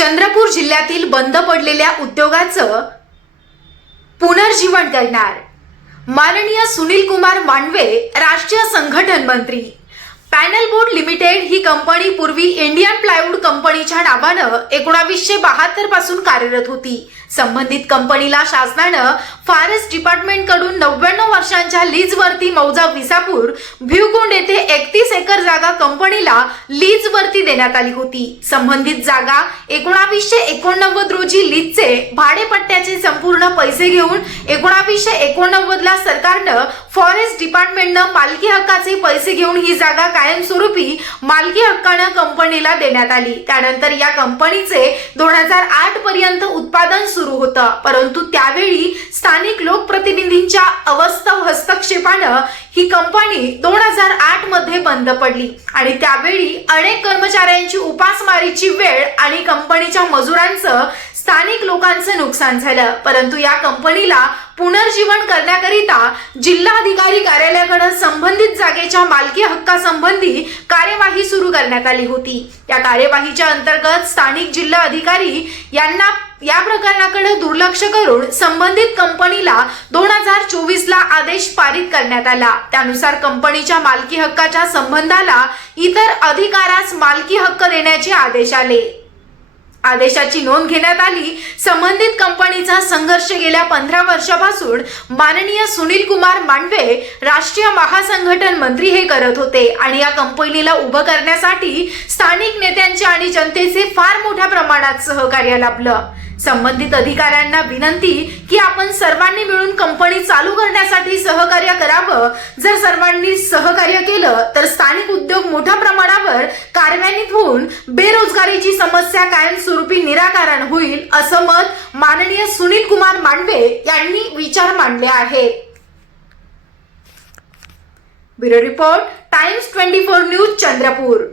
चंद्रपूर जिल्ह्यातील बंद पडलेल्या उद्योगाचं पुनर्जीवन करणार. माननीय सुनील कुमार मांडवे राष्ट्रीय संघटन मंत्री. पॅनल बोर्ड लिमिटेड ही कंपनी पूर्वी इंडियन प्लायवूड कंपनीच्या नावानं एकोणावीसशे बहात्तरपासून कार्यरत होती. संबंधित कंपनीला शासनानं फॉरेस्ट डिपार्टमेंटकडून नव्याण्णव वर्षांच्या लीजवरती मौजा विसापूर भिवकुंड येथे एकतीस जागा कंपनीला लीजवरती देण्यात आली होती. संबंधित जागा एकोणावीसशे एकोणनव्वद रोजी लीजचे भाडेपट्ट्याचे संपूर्ण पैसे घेऊन एकोणावीसशे एकोणनव्वद ला सरकारनं फॉरेस्ट डिपार्टमेंटनं मालकी हक्काचे पैसे घेऊन ही जागा कायमस्वरूपी मालकी हक्कानं कंपनीला देण्यात आली. त्यानंतर या कंपनीचे दोन हजार आठ पर्यंत उत्पादन सुरू होतं. परंतु त्यावेळी स्थानिक लोकप्रतिनिधींच्या अवस्थव हस्तक्षेपानं ही कंपनी दोन हजार आठमध्ये बंद पडली. आणि त्यावेळी अनेक कर्मचाऱ्यांची उपासमारीची वेळ आणि कंपनीच्या मजुरांचं स्थानिक लोकांचं नुकसान झालं. परंतु या कंपनीला पुनर्जीवन करण्याकरिता जिल्हाधिकारी कार्यालयाकडे संबंधित जागेच्या मालकी हक्कासंबंधी कार्यवाही सुरू करण्यात आली होती. या कार्यवाहीच्या अंतर्गत स्थानिक जिल्हा अधिकारी यांना या प्रकरणाकडे दुर्लक्ष करून संबंधित कंपनीला दोन हजार चोवीस ला आदेश पारित करण्यात आला. त्यानुसार कंपनीच्या मालकी हक्काच्या संबंधाला इतर अधिकारास मालकी हक्क देण्याचे आदेश आले. आदेशाची नोंद घेण्यात आली. संबंधित कंपनीचा संघर्ष गेल्या पंधरा वर्षापासून माननीय सुनील कुमार मांडवे राष्ट्रीय महासंघटन मंत्री हे करत होते आणि या कंपनीला उभं करण्यासाठी स्थानिक नेत्यांचे आणि जनतेचे फार मोठ्या प्रमाणात सहकार्य लाभलं. संबंधित अधिकाऱ्यांना विनंती की आपण सर्वांनी मिळून कंपनी चालू करण्यासाठी सहकार्य करावं. जर सर्वांनी सहकार्य केलं तर स्थानिक उद्योग मोठ्या प्रमाणावर कार्यान्वित होऊन बेरोजगारीची समस्या कायमस्वरूपी निराकरण होईल असं मत माननीय सुनील कुमार मांडवे यांनी विचार मांडले आहे. Bureau report Times twenty four news Chandrapur.